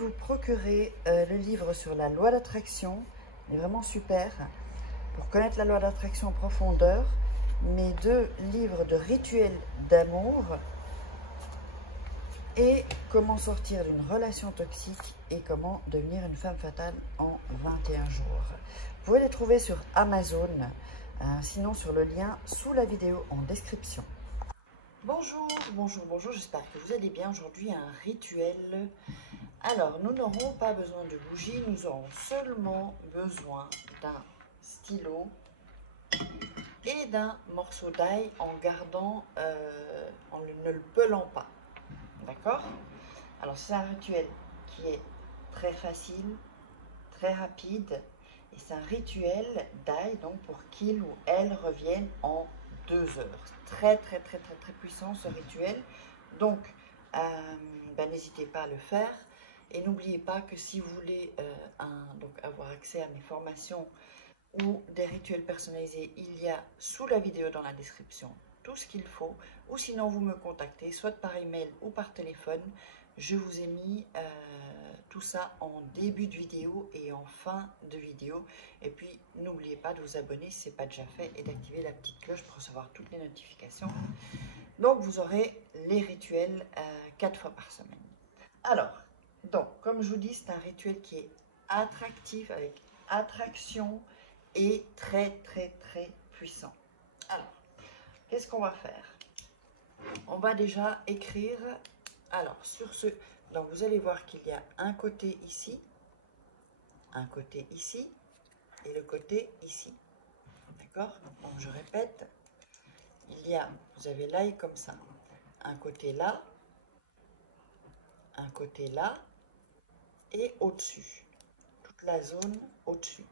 vous procurer le livre sur la loi d'attraction. Il est vraiment super pour connaître la loi d'attraction en profondeur. Mes 2 livres de rituels d'amour et comment sortir d'une relation toxique et comment devenir une femme fatale en 21 jours. Vous pouvez les trouver sur Amazon, sinon sur le lien sous la vidéo en description. Bonjour, j'espère que vous allez bien. Aujourd'hui, un rituel. Alors, nous n'aurons pas besoin de bougies, nous aurons seulement besoin d'un stylo et d'un morceau d'ail en gardant, en ne le pelant pas. D'accord? Alors, c'est un rituel qui est très facile, très rapide, et c'est un rituel d'ail, donc pour qu'il ou elle revienne en 2 heures. Très puissant ce rituel. Donc, n'hésitez pas à le faire. Et n'oubliez pas que si vous voulez avoir accès à mes formations ou des rituels personnalisés, il y a sous la vidéo dans la description tout ce qu'il faut. Ou sinon, vous me contactez, soit par email ou par téléphone. Je vous ai mis tout ça en début de vidéo et en fin de vidéo. Et puis, n'oubliez pas de vous abonner si ce n'est pas déjà fait et d'activer la petite cloche pour recevoir toutes les notifications. Donc, vous aurez les rituels 4 fois par semaine. Alors, donc, comme je vous dis, c'est un rituel qui est attractif, avec attraction et très puissant. Alors, qu'est-ce qu'on va faire? On va déjà écrire, alors, sur ce, donc vous allez voir qu'il y a un côté ici et le côté ici. D'accord? Donc, je répète, vous avez l'ail comme ça, un côté là, et au-dessus, toute la zone au-dessus.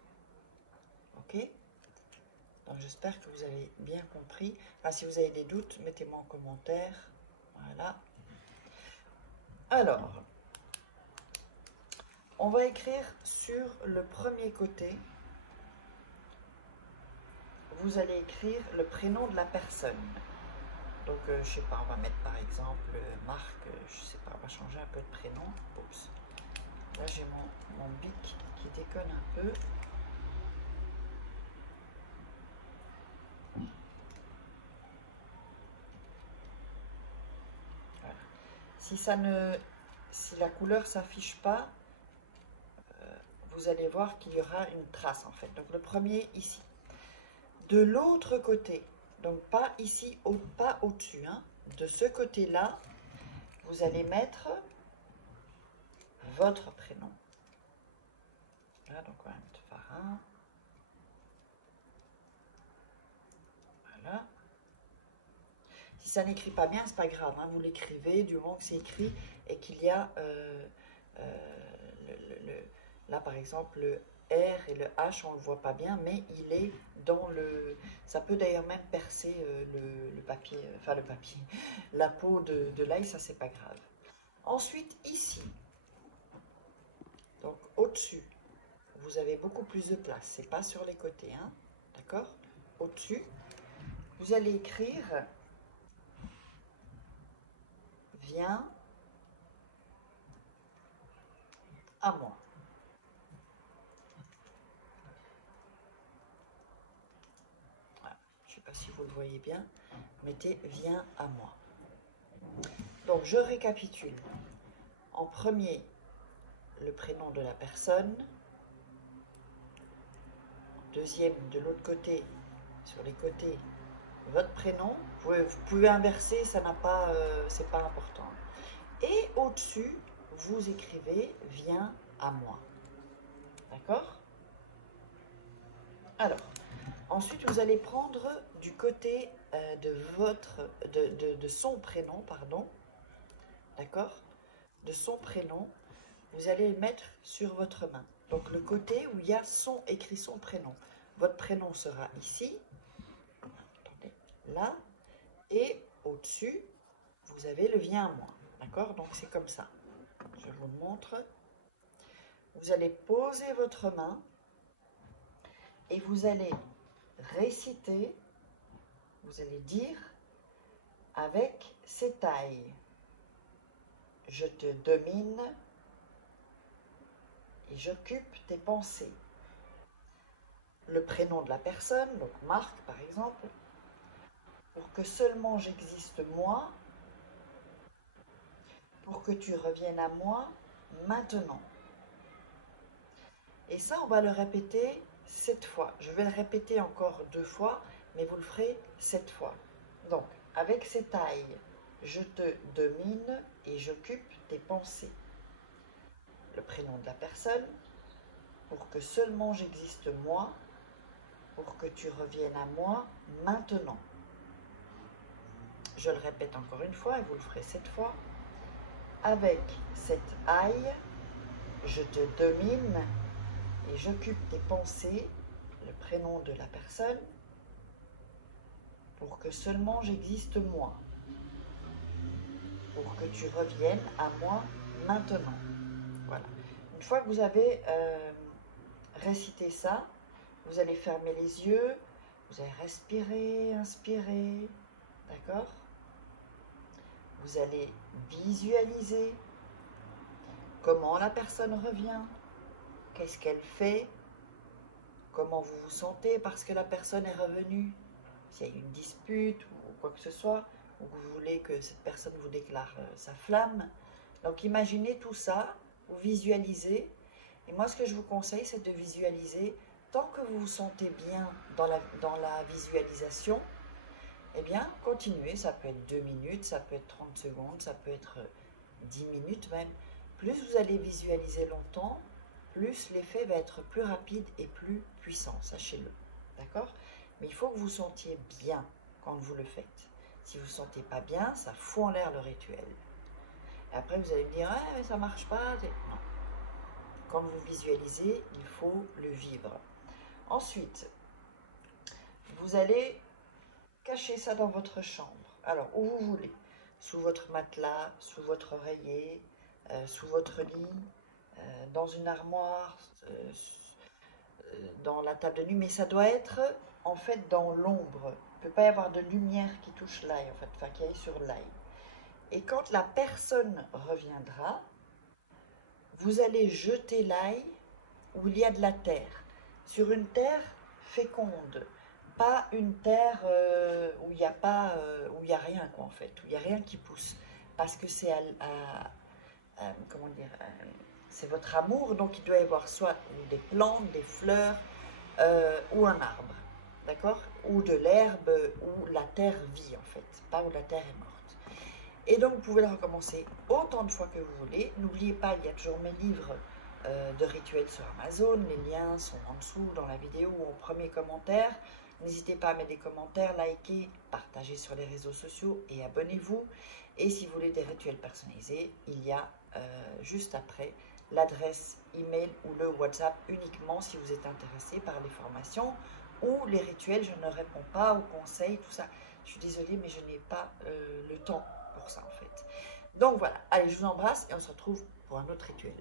Ok? Donc j'espère que vous avez bien compris. Enfin, si vous avez des doutes, mettez-moi en commentaire. Voilà. Alors, on va écrire sur le premier côté. Vous allez écrire le prénom de la personne. Donc, je sais pas, on va mettre par exemple Marc, je sais pas, on va changer un peu de prénom. Oups. Là, j'ai mon bic qui déconne un peu. Voilà. Si la couleur s'affiche pas, vous allez voir qu'il y aura une trace en fait. Donc, le premier ici. De l'autre côté, donc pas ici, pas au-dessus, hein, de ce côté-là, vous allez mettre votre prénom. Là, donc on va mettre Farin. Voilà. Si ça n'écrit pas bien, c'est pas grave, hein, vous l'écrivez du moment que c'est écrit et qu'il y a là par exemple le R et le H, on ne le voit pas bien, mais il est dans le... Ça peut d'ailleurs même percer le papier, enfin le papier, la peau de l'ail, ça c'est pas grave. Ensuite ici, donc au-dessus, vous avez beaucoup plus de place, c'est pas sur les côtés, hein, d'accord? Au-dessus, vous allez écrire « Viens à moi ». Voilà. Je ne sais pas si vous le voyez bien, mettez « Viens à moi ». Donc, je récapitule. En premier, le prénom de la personne. Deuxième, de l'autre côté, sur les côtés, votre prénom. Vous pouvez inverser, ça n'a pas, c'est pas important. Et au-dessus, vous écrivez « Viens à moi ». D'accord? Alors, ensuite, vous allez prendre du côté de son prénom, pardon. D'accord? De son prénom, vous allez le mettre sur votre main. Donc, le côté où il y a écrit son prénom. Votre prénom sera ici, attendez, là, et au-dessus, vous avez le « Viens à moi ». D'accord? Donc, c'est comme ça. Je vous le montre. Vous allez poser votre main et vous allez réciter, vous allez dire avec ces tailles: je te domine, et j'occupe tes pensées. Le prénom de la personne, donc Marc par exemple, pour que seulement j'existe moi, pour que tu reviennes à moi maintenant. Et ça, on va le répéter 7 fois. Je vais le répéter encore 2 fois, mais vous le ferez 7 fois. Donc, avec ces tailles, je te domine et j'occupe tes pensées. Le prénom de la personne, pour que seulement j'existe moi, pour que tu reviennes à moi maintenant. Je le répète encore une fois et vous le ferez 7 fois. Avec cette aille, je te domine et j'occupe tes pensées, le prénom de la personne, pour que seulement j'existe moi, pour que tu reviennes à moi maintenant. Voilà. Une fois que vous avez récité ça, vous allez fermer les yeux, vous allez respirer, inspirer, d'accord? Vous allez visualiser comment la personne revient, qu'est-ce qu'elle fait, comment vous vous sentez parce que la personne est revenue, s'il y a eu une dispute ou quoi que ce soit, ou que vous voulez que cette personne vous déclare sa flamme. Donc imaginez tout ça, vous visualisez, et moi ce que je vous conseille c'est de visualiser, tant que vous vous sentez bien dans la visualisation, eh bien continuez, ça peut être 2 minutes, ça peut être 30 secondes, ça peut être 10 minutes même. Plus vous allez visualiser longtemps, plus l'effet va être plus rapide et plus puissant, sachez-le, d'accord? Mais il faut que vous sentiez bien quand vous le faites. Si vous ne sentez pas bien, ça fout en l'air le rituel. Et après, vous allez me dire, ah, mais ça ne marche pas. Non. Quand vous visualisez, il faut le vivre. Ensuite, vous allez cacher ça dans votre chambre. Alors, où vous voulez. Sous votre matelas, sous votre oreiller, sous votre lit, dans une armoire, dans la table de nuit, mais ça doit être en fait dans l'ombre. Il ne peut pas y avoir de lumière qui touche l'ail, en fait, enfin qui aille sur l'ail. Et quand la personne reviendra, vous allez jeter l'ail où il y a de la terre, sur une terre féconde, pas une terre où il n'y a pas, où il y a rien quoi en fait, où il n'y a rien qui pousse, parce que c'est comment dire, c'est votre amour, donc il doit y avoir soit des plantes, des fleurs ou un arbre, d'accord, ou de l'herbe où la terre vit en fait, pas où la terre est morte. Et donc vous pouvez le recommencer autant de fois que vous voulez. N'oubliez pas, il y a toujours mes livres de rituels sur Amazon, les liens sont en dessous dans la vidéo ou en premier commentaire. N'hésitez pas à mettre des commentaires, liker, partager sur les réseaux sociaux et abonnez-vous. Et si vous voulez des rituels personnalisés, il y a juste après l'adresse email ou le WhatsApp uniquement si vous êtes intéressé par les formations ou les rituels. Je ne réponds pas aux conseils, tout ça. Je suis désolée, mais je n'ai pas le temps pour ça en fait. Donc voilà, allez, je vous embrasse et on se retrouve pour un autre rituel.